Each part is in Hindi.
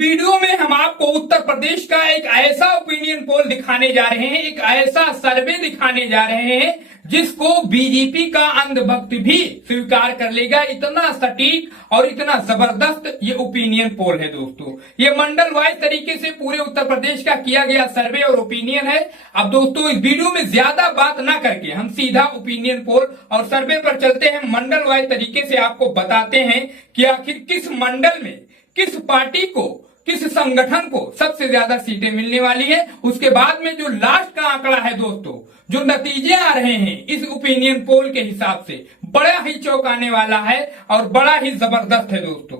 वीडियो में हम आपको उत्तर प्रदेश का एक ऐसा ओपिनियन पोल दिखाने जा रहे हैं, एक ऐसा सर्वे दिखाने जा रहे हैं जिसको बीजेपी का अंधभक्त भी स्वीकार कर लेगा। इतना सटीक और इतना जबरदस्त ये ओपिनियन पोल है दोस्तों। ये मंडल वाइज तरीके से पूरे उत्तर प्रदेश का किया गया सर्वे और ओपिनियन है। अब दोस्तों इस वीडियो में ज्यादा बात ना करके हम सीधा ओपिनियन पोल और सर्वे पर चलते हैं। मंडल वाइज तरीके से आपको बताते हैं कि आखिर किस मंडल में किस पार्टी को, किस संगठन को सबसे ज्यादा सीटें मिलने वाली है। उसके बाद में जो लास्ट का आंकड़ा है दोस्तों, जो नतीजे आ रहे हैं इस ओपिनियन पोल के हिसाब से, बड़ा ही चौंकाने वाला है और बड़ा ही जबरदस्त है दोस्तों।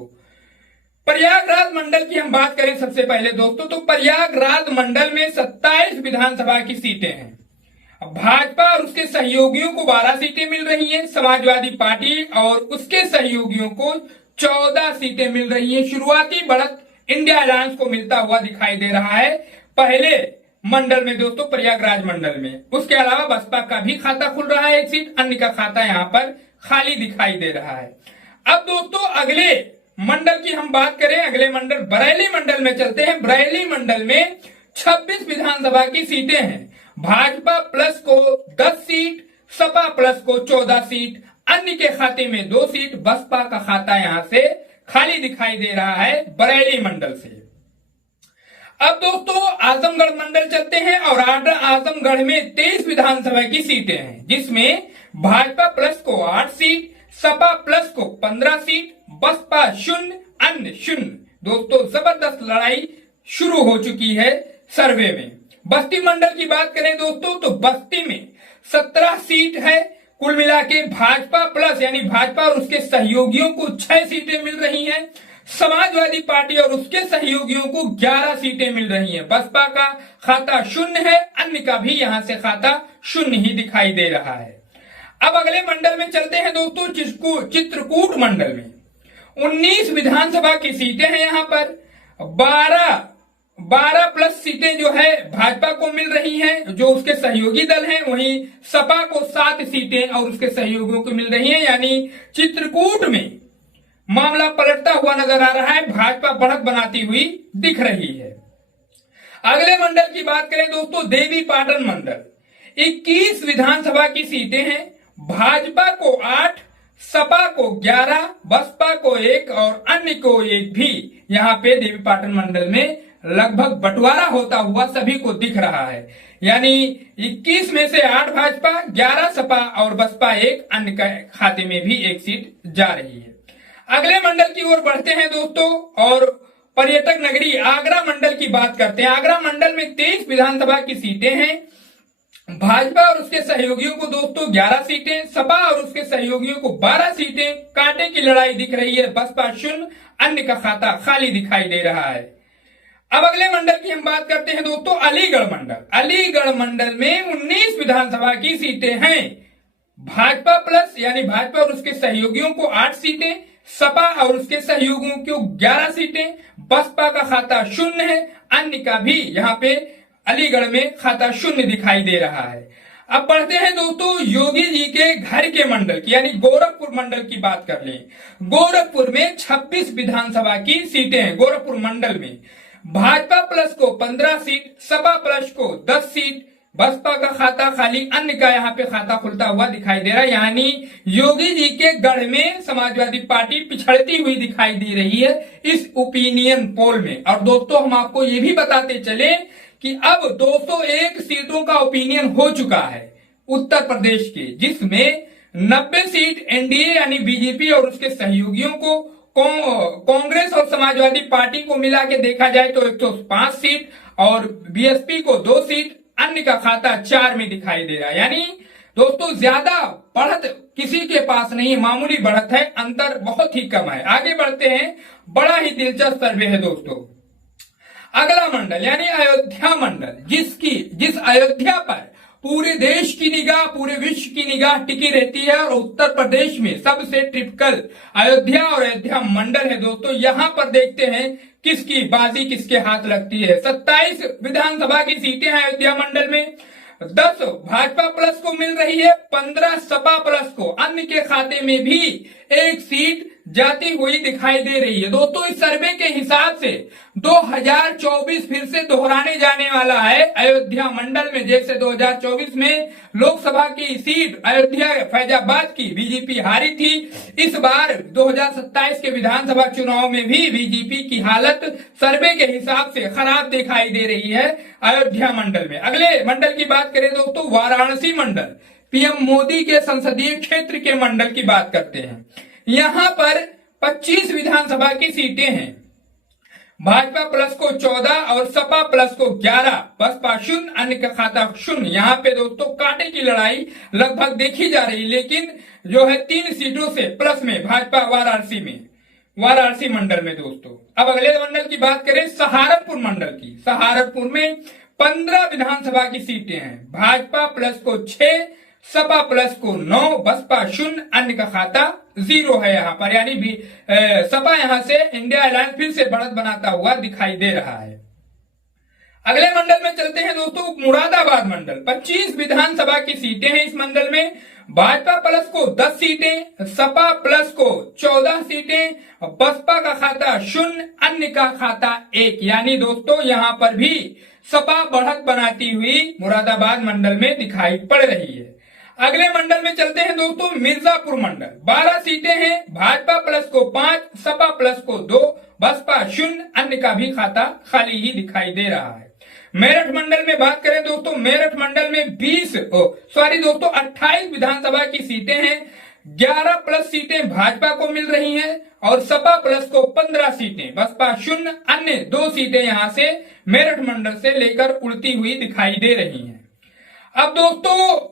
प्रयागराज मंडल की हम बात करें सबसे पहले दोस्तों, तो प्रयागराज मंडल में 27 विधानसभा की सीटें हैं। भाजपा और उसके सहयोगियों को 12 सीटें मिल रही हैं। समाजवादी पार्टी और उसके सहयोगियों को 14 सीटें मिल रही हैं। शुरुआती बढ़त इंडिया अलायंस को मिलता हुआ दिखाई दे रहा है पहले मंडल में दोस्तों, प्रयागराज मंडल में। उसके अलावा बसपा का भी खाता खुल रहा है एक सीट, अन्य का खाता यहां पर खाली दिखाई दे रहा है। अब दोस्तों अगले मंडल की हम बात करें, अगले मंडल बरेली मंडल में चलते हैं। बरेली मंडल में 26 विधानसभा की सीटें हैं। भाजपा प्लस को 10 सीट, सपा प्लस को 14 सीट, अन्य के खाते में 2 सीट। बसपा का खाता यहां से खाली दिखाई दे रहा है बरेली मंडल से। अब दोस्तों आजमगढ़ मंडल चलते हैं और आजमगढ़ में 23 विधानसभा की सीटें हैं, जिसमें भाजपा प्लस को 8 सीट, सपा प्लस को 15 सीट, बसपा 0, अन्य 0। दोस्तों जबरदस्त लड़ाई शुरू हो चुकी है सर्वे में। बस्ती मंडल की बात करें दोस्तों, तो बस्ती में 17 सीट है। कुल मिला के भाजपा प्लस यानी भाजपा और उसके सहयोगियों को 6 सीटें मिल रही हैं। समाजवादी पार्टी और उसके सहयोगियों को 11 सीटें मिल रही हैं। बसपा का खाता 0 है, अन्य का भी यहां से खाता 0 ही दिखाई दे रहा है। अब अगले मंडल में चलते हैं दोस्तों, चित्रकूट मंडल में 19 विधानसभा की सीटें हैं। यहां पर 12 प्लस सीटें जो है भाजपा को मिल रही हैं, जो उसके सहयोगी दल हैं। वहीं सपा को 7 सीटें और उसके सहयोगियों को मिल रही हैं। यानी चित्रकूट में मामला पलटता हुआ नजर आ रहा है, भाजपा बढ़त बनाती हुई दिख रही है। अगले मंडल की बात करें दोस्तों, देवी पाटन मंडल 21 विधानसभा की सीटें हैं। भाजपा को 8, सपा को 11, बसपा को 1 और अन्य को 1 भी यहाँ पे देवी पाटन मंडल में लगभग बंटवारा होता हुआ सभी को दिख रहा है। यानी 21 में से 8 भाजपा, 11 सपा और बसपा 1, अन्य के खाते में भी 1 सीट जा रही है। अगले मंडल की ओर बढ़ते हैं दोस्तों और पर्यटक नगरी आगरा मंडल की बात करते हैं। आगरा मंडल में 23 विधानसभा की सीटें हैं। भाजपा और उसके सहयोगियों को दोस्तों 11 सीटें, सपा और उसके सहयोगियों को 12 सीटें। कांटे की लड़ाई दिख रही है। बसपा 0, अन्य का खाता खाली दिखाई दे रहा है। अब अगले मंडल की हम बात करते हैं दोस्तों, अलीगढ़ मंडल। अलीगढ़ मंडल में 19 विधानसभा की सीटें हैं। भाजपा प्लस यानी भाजपा और उसके सहयोगियों को 8 सीटें, सपा और उसके सहयोगियों को 11 सीटें। बसपा का खाता 0 है, अन्य का भी यहाँ पे अलीगढ़ में खाता 0 दिखाई दे रहा है। अब बढ़ते हैं दोस्तों योगी जी के घर के मंडल की यानी गोरखपुर मंडल की बात कर लें। गोरखपुर में 26 विधानसभा की सीटें हैं। गोरखपुर मंडल में भाजपा प्लस को 15 सीट, सपा प्लस को 10 सीट, बसपा का खाता खाली, अन्य का यहाँ पे खाता खुलता हुआ दिखाई दे रहा है। यानी योगी जी के गढ़ में समाजवादी पार्टी पिछड़ती हुई दिखाई दे रही है इस ओपिनियन पोल में। और दोस्तों हम आपको ये भी बताते चले कि अब 201 सीटों का ओपिनियन हो चुका है उत्तर प्रदेश के, जिसमें 90 सीट एनडीए यानी बीजेपी और उसके सहयोगियों को, कांग्रेस और समाजवादी पार्टी को मिला के देखा जाए तो 105 सीट और बीएसपी को 2 सीट, अन्य का खाता 4 में दिखाई दे रहा है। यानी दोस्तों ज्यादा बढ़त किसी के पास नहीं, मामूली बढ़त है, अंतर बहुत ही कम है। आगे बढ़ते हैं, बड़ा ही दिलचस्प सर्वे है दोस्तों। अगला मंडल यानी अयोध्या मंडल, जिस अयोध्या पर पूरे देश की निगाह, पूरे विश्व की निगाह टिकी रहती है और उत्तर प्रदेश में सबसे टिपिकल अयोध्या और अयोध्या मंडल है दोस्तों। यहां पर देखते हैं किसकी बाजी किसके हाथ लगती है। 27 विधानसभा की सीटें हैं अयोध्या मंडल में। 10 भाजपा प्लस को मिल रही है, 15 सपा प्लस को, अन्य के खाते में भी 1 सीट जाती हुई दिखाई दे रही है। दोस्तों इस सर्वे के हिसाब से 2024 फिर से दोहराने जाने वाला है अयोध्या मंडल में। जैसे 2024 में लोकसभा की सीट अयोध्या फैजाबाद की बीजेपी हारी थी, इस बार 2027 के विधानसभा चुनाव में भी बीजेपी की हालत सर्वे के हिसाब से खराब दिखाई दे रही है अयोध्या मंडल में। अगले मंडल की बात करें दोस्तों, वाराणसी मंडल, पीएम मोदी के संसदीय क्षेत्र के मंडल की बात करते हैं। यहां पर 25 विधानसभा की सीटें हैं। भाजपा प्लस को 14 और सपा प्लस को 11, बसपा शून्य, अन्य का खाता शून्य। यहाँ पे दोस्तों कांटे की लड़ाई लगभग देखी जा रही, लेकिन जो है 3 सीटों से प्लस में भाजपा वाराणसी मंडल में दोस्तों। अब अगले मंडल की बात करें सहारनपुर मंडल की। सहारनपुर में 15 विधानसभा की सीटें हैं। भाजपा प्लस को 6, सपा प्लस को 9, बसपा शून्य, अन्य का खाता 0 है यहाँ पर, यानी सपा यहाँ से इंडिया अलायंस फिर से बढ़त बनाता हुआ दिखाई दे रहा है। अगले मंडल में चलते हैं दोस्तों, मुरादाबाद मंडल। 25 विधानसभा की सीटें हैं इस मंडल में। भाजपा प्लस को 10 सीटें, सपा प्लस को 14 सीटें, बसपा का खाता 0, अन्य का खाता 1, यानी दोस्तों यहाँ पर भी सपा बढ़त बनाती हुई मुरादाबाद मंडल में दिखाई पड़ रही है। अगले मंडल में चलते हैं दोस्तों, मिर्जापुर मंडल। 12 सीटें हैं। भाजपा प्लस को 5, सपा प्लस को 2, बसपा 0, अन्य का भी खाता खाली ही दिखाई दे रहा है। मेरठ मंडल में बात करें दोस्तों, मेरठ मंडल में 28 विधानसभा की सीटें हैं। 11 प्लस सीटें भाजपा को मिल रही हैं और सपा प्लस को 15 सीटें, बसपा 0, अन्य 2 सीटें यहां से मेरठ मंडल से लेकर उड़ती हुई दिखाई दे रही हैं। अब दोस्तों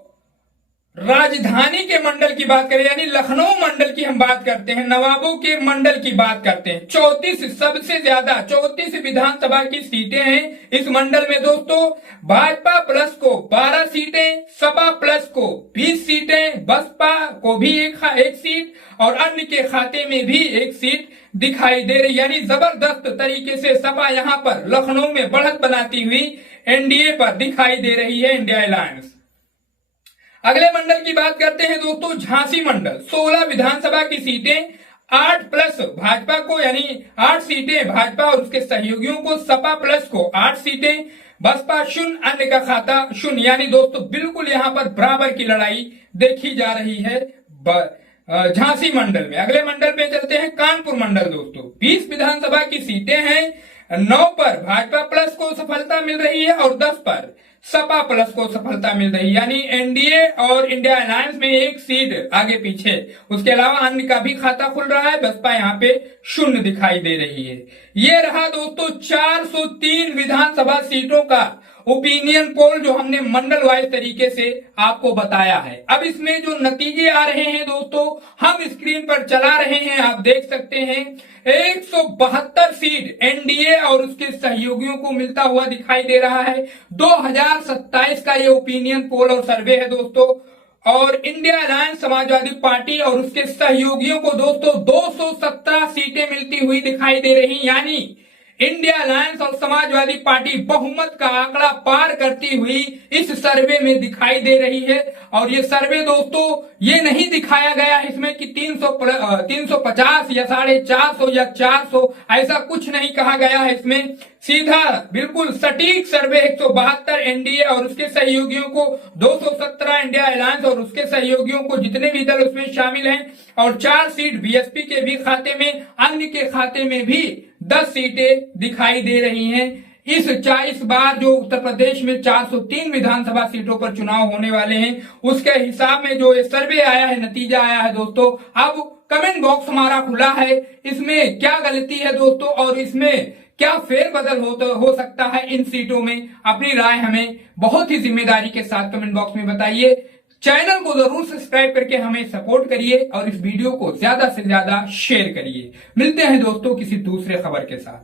राजधानी के मंडल की बात करें, यानी लखनऊ मंडल की हम बात करते हैं, नवाबों के मंडल की बात करते हैं। 34 सबसे ज्यादा 34 विधानसभा की सीटें हैं इस मंडल में दोस्तों। भाजपा प्लस को 12 सीटें, सपा प्लस को 20 सीटें, बसपा को भी एक सीट और अन्य के खाते में भी 1 सीट दिखाई दे रही, यानी जबरदस्त तरीके से सपा यहां पर लखनऊ में बढ़त बनाती हुई एनडीए पर दिखाई दे रही है, इंडिया अलायंस। अगले मंडल की बात करते हैं दोस्तों, झांसी मंडल। 16 विधानसभा की सीटें, 8 प्लस भाजपा को, यानी 8 सीटें भाजपा और उसके सहयोगियों को, सपा प्लस को 8 सीटें, बसपा 0, अन्य का खाता 0, यानी दोस्तों बिल्कुल यहां पर बराबर की लड़ाई देखी जा रही है झांसी मंडल में। अगले मंडल में चलते हैं, कानपुर मंडल दोस्तों। 20 विधानसभा की सीटें हैं। 9 पर भाजपा प्लस को सफलता मिल रही है और 10 पर सपा प्लस को सफलता मिल रही है, यानी एनडीए और इंडिया अलायंस में 1 सीट आगे पीछे। उसके अलावा अन्य का भी खाता खुल रहा है, बसपा यहाँ पे 0 दिखाई दे रही है। ये रहा दोस्तों 403 विधानसभा सीटों का ओपिनियन पोल जो हमने मंडल वाइज तरीके से आपको बताया है। अब इसमें जो नतीजे आ रहे हैं दोस्तों, हम स्क्रीन पर चला रहे हैं, आप देख सकते हैं। 172 सीट एनडीए और उसके सहयोगियों को मिलता हुआ दिखाई दे रहा है। 2027 का ये ओपिनियन पोल और सर्वे है दोस्तों। और इंडिया अलायंस समाजवादी पार्टी और उसके सहयोगियों को दोस्तों 217 सीटें मिलती हुई दिखाई दे रही, यानी इंडिया अलायंस और समाजवादी पार्टी बहुमत का आंकड़ा पार करती हुई इस सर्वे में दिखाई दे रही है। और ये सर्वे दोस्तों ये नहीं दिखाया गया इसमें कि 350 या 450 या 400, ऐसा कुछ नहीं कहा गया है इसमें। सीधा बिल्कुल सटीक सर्वे 172 एनडीए और उसके सहयोगियों को, 217 इंडिया अलायंस और उसके सहयोगियों को, जितने भी दल उसमें शामिल हैं, और 4 सीट बीएसपी के भी खाते में, अन्य के खाते में भी 10 सीटें दिखाई दे रही हैं। इस बार जो उत्तर प्रदेश में 403 विधानसभा सीटों पर चुनाव होने वाले हैं, उसके हिसाब में जो ये सर्वे आया है, नतीजा आया है दोस्तों। अब कमेंट बॉक्स हमारा खुला है, इसमें क्या गलती है दोस्तों और इसमें क्या फेरबदल हो सकता है इन सीटों में, अपनी राय हमें बहुत ही जिम्मेदारी के साथ कमेंट बॉक्स में बताइए। चैनल को जरूर सब्सक्राइब करके हमें सपोर्ट करिए और इस वीडियो को ज्यादा से ज्यादा शेयर करिए। मिलते हैं दोस्तों किसी दूसरे खबर के साथ।